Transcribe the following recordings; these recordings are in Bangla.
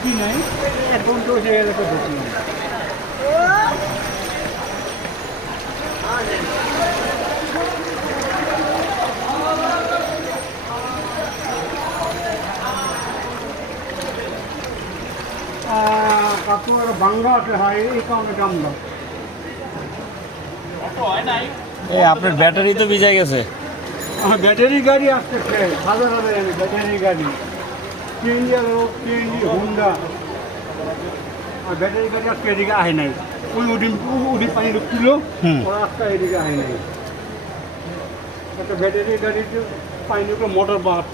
ঢুকি নাই। এখন তো সে এলাকা ঢুকি নাই। হয় এই কারণে দাম দাম এই আপনার ব্যাটারি তো ভিজে গেছে। আমার ব্যাটারি গাড়ি আসতেছে হাজার হাজার ব্যাটারি গাড়ি। সিএনজি আর সিএনজি হুন্ডা। আর ব্যাটারি গাড়ি আজকে এদিকে আহে নাই। ওই উদিন উদি পানি ঢুকছিল। ওরা আজকে এদিকে আহে নাই। একটা ব্যাটারি গাড়িতে পানি ঢুকলো মোটর বাস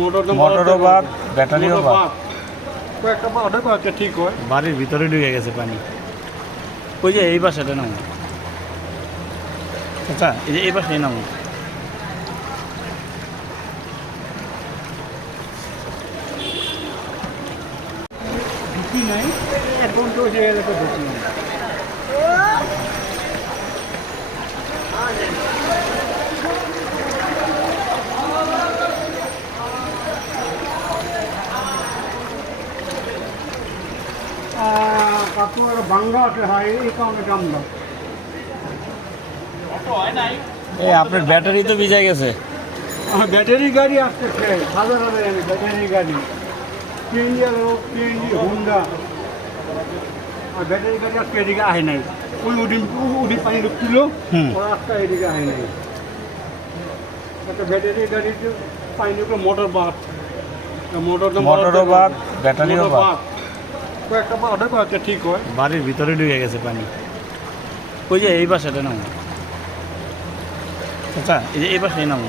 মোটর মোটরও বাদ, ব্যাটারিও বাদ। কয়েকটা বাদ হয় কয়েকটা ঠিক হয়। বাড়ির ভিতরে ঢুকে গেছে পানি। ওই যে এই পাশে নামো। আচ্ছা এই যে এই পাশে নামো। ঢুকি নাই এখন তো সে এলাকা ঢুকি নাই। কাকু বাংলা হয় এই কারণে দাম দাম এই আপনার ব্যাটারি তো ভিজে গেছে। আমার ব্যাটারি গাড়ি আসতেছে হাজার হাজার আমি ব্যাটারি গাড়ি। আর ব্যাটারি গাড়ি আজকে এদিকে আহে নাই। ওই উদিন উদি পানি ঢুকছিল। হুম। আজকে এদিকে আহে নাই। একটা ব্যাটারি গাড়িতে পানি ঢুকলো মোটর বাস মোটর মোটরও বাদ, ব্যাটারিও বাদ। কয়েকটা বাদ কয়েকটা ঠিক হয়। বাড়ির ভিতরে ঢুকে গেছে পানি। ওই যে এই পাশে নামো। আচ্ছা এই যে এই নামো।